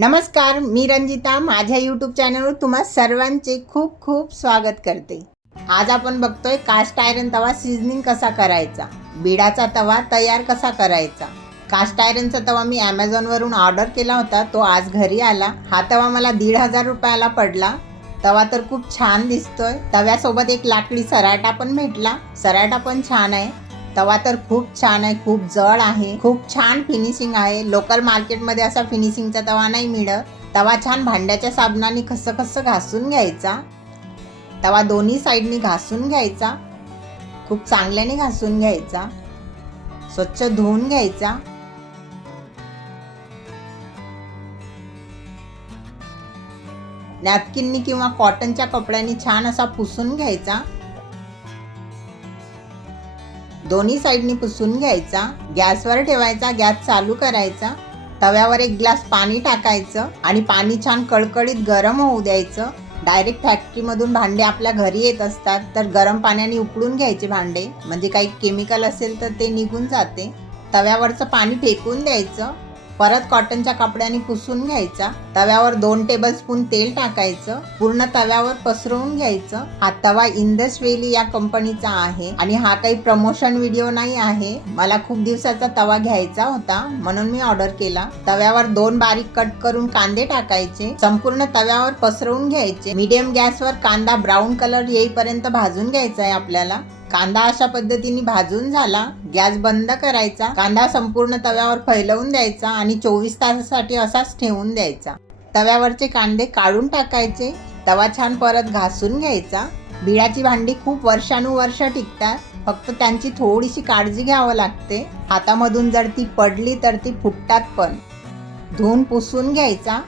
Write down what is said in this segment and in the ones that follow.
नमस्कार मी रंजिता. माझ्या यूट्यूब चॅनलवर तुम्हा सर्वांचे खूप खूप स्वागत करते. आज आपण बघतोय कास्ट आयरन तवा सिझनिंग कसा करायचा? बिडाचा तवा तयार कसा करायचा? कास्ट आयरनचा तवा मी ॲमेझॉनवरून ऑर्डर केला होता. तो आज घरी आला. हा तवा मला दीड हजार रुपयाला पडला. तवा तर खूप छान दिसतोय. तव्यासोबत एक लाकडी सराटा पण भेटला. सराटा पण छान आहे. तवा तर खूप छान आहे खूप जड आहे खूप छान फिनिशिंग आहे. लोकल मार्केटमध्ये असा फिनिशिंगचा तवा नाही मिळत. तवा छान भांड्याच्या साबणाने खसखस घासून घ्यायचा. तवा दोन्ही साईडनी घासून घ्यायचा. खूप चांगल्याने घासून घ्यायचा. स्वच्छ धुवून घ्यायचा. नॅपकिननी किंवा कॉटनच्या कपड्यांनी छान असा पुसून घ्यायचा. दोन्ही साईडनी पुसून घ्यायचा गॅसवर ठेवायचा गॅस चालू करायचा तव्यावर एक ग्लास पाणी टाकायचं आणि पाणी छान कळकळीत गरम होऊ द्यायचं. डायरेक्ट फॅक्टरीमधून भांडे आपल्या घरी येत असतात तर गरम पाण्याने उकळून घ्यायचे भांडे. म्हणजे काही केमिकल असेल तर ते निघून जाते. तव्यावरचं पाणी फेकून द्यायचं. परत कॉटनच्या कपड्याने पुसून घ्यायचा. तव्यावर दोन टेबलस्पून तेल टाकायचं. पूर्ण तव्यावर पसरवून घ्यायचं. हा तवा इंदस वेली या कंपनीचा आहे आणि हा काही प्रमोशन व्हिडिओ नाही आहे. मला खूप दिवसाचा तवा घ्यायचा होता म्हणून मी ऑर्डर केला. तव्यावर दोन बारीक कट करून कांदे टाकायचे. संपूर्ण तव्यावर पसरवून घ्यायचे. मीडियम गॅसवर कांदा ब्राऊन कलर येईपर्यंत भाजून घ्यायचा आहे आपल्याला. कांदा अशा पद्धतीने भाजून झाला गॅस बंद करायचा कांदा संपूर्ण तव्यावर फैलवून द्यायचा आणि चोवीस तासासाठी असाच ठेवून द्यायचा. तव्यावरचे कांदे काढून टाकायचे तवा छान परत घासून घ्यायचा. बिळाची भांडी खूप वर्षानुवर्ष टिकतात फक्त त्यांची थोडीशी काळजी घ्यावं लागते. हातामधून जर ती पडली तर ती फुटतात पण. धुवून पुसून घ्यायचा.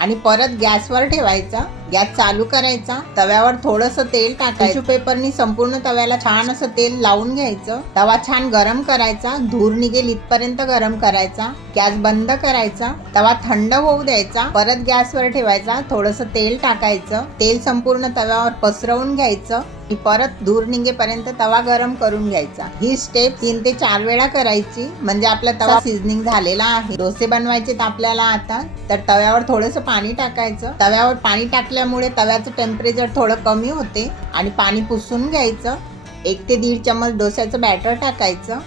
आणि परत गॅसवर ठेवायचा. गॅस चालू करायचा. तव्यावर थोडंसं तेल टाकायचं. पेपरनी संपूर्ण तव्याला छान असं तेल लावून घ्यायचं. तवा छान गरम करायचा. धूर निघेल इथपर्यंत गरम करायचा. गॅस बंद करायचा. तवा थंड होऊ द्यायचा. परत गॅसवर ठेवायचा. थोडंसं तेल टाकायचं. तेल संपूर्ण तव्यावर पसरवून घ्यायचं. परत धूर निघेपर्यंत तवा गरम करून घ्यायचा. ही स्टेप तीन ते चार वेळा करायची. म्हणजे आपला तवा सिझनिंग झालेला आहे. डोसे बनवायचे आपल्याला आता. तर तव्यावर थोडंसं पाणी टाकायचं. तव्यावर पाणी टाकल्यामुळे तव्याचं टेम्परेचर थोडं कमी होते आणि पाणी पुसून घ्यायचं. एक ते दीड चम्मच डोस्याचं बॅटर टाकायचं.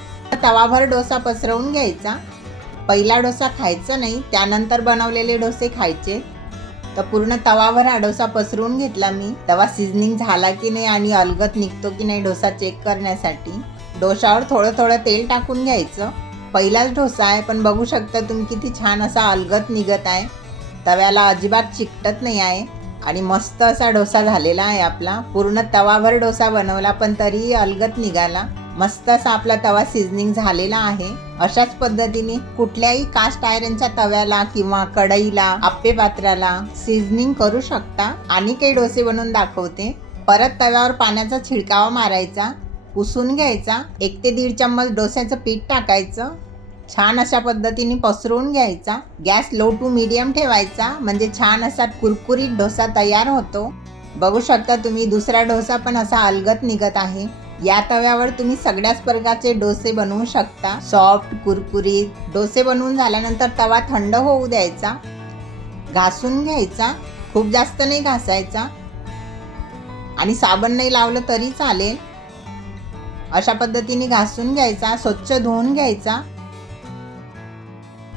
तवाभर डोसा पसरवून घ्यायचा. पहिला डोसा खायचा नाही. त्यानंतर बनवलेले डोसे खायचे. तर पूर्ण तवावर हा डोसा पसरवून घेतला मी. तवा सिझनिंग झाला की नाही आणि अलगत निघतो की नाही डोसा चेक करण्यासाठी. डोशावर थोडं थोडं तेल टाकून घ्यायचं. पहिलाच डोसा आहे पण बघू शकता तुम्ही किती छान असा अलगत निघत आहे. तव्याला अजिबात चिकटत नाही आहे आणि मस्त असा डोसा झालेला आहे आपला. पूर्ण तवाभर डोसा बनवला पण तरीही अलगत निघाला. मस्त असा आपला तवा सिझनिंग झालेला आहे. अशाच पद्धतीने कुठल्याही कास्ट आयरनच्या तव्याला किंवा कढईला आप्पे पात्राला सिझनिंग करू शकता. आणि काही डोसे बनवून दाखवते. परत तव्यावर पाण्याचा छिडकावा मारायचा पुसून घ्यायचा एक ते दीड चम्मच डोस्याचं पीठ टाकायचं छान अशा पद्धतीने पसरवून घ्यायचा. गॅस लो टू मीडियम ठेवायचा म्हणजे छान असा कुरकुरीत डोसा तयार होतो. बघू शकता तुम्ही दुसरा डोसा पण असा अलगत निघत आहे. या तव्यावर तुम्ही सगळ्याच प्रकारचे डोसे बनवू शकता. सॉफ्ट कुरकुरीत डोसे बनवून झाल्यानंतर तवा थंड होऊ द्यायचा. घासून घ्यायचा. खूप जास्त नाही घासायचा. आणि साबण नाही लावलं तरी चालेल. अशा पद्धतीने घासून घ्यायचा स्वच्छ धुवून घ्यायचा.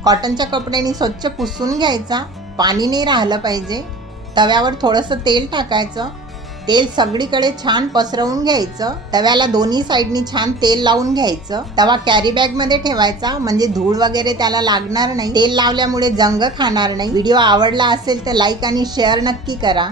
कॉटनच्या कपड्याने स्वच्छ पुसून घ्यायचा. पाणी नाही राहिलं पाहिजे. तव्यावर थोडंसं तेल टाकायचं. तेल सगळीकडे छान पसरवून घ्यायचं. तव्याला दोन्ही साईडनी छान तेल लावून घ्यायचं. तवा कॅरी बॅगमध्ये ठेवायचा म्हणजे धूळ वगैरे त्याला लागणार नाही. तेल लावल्यामुळे जंग खाणार नाही. व्हिडिओ आवडला असेल तर लाईक आणि शेअर नक्की करा.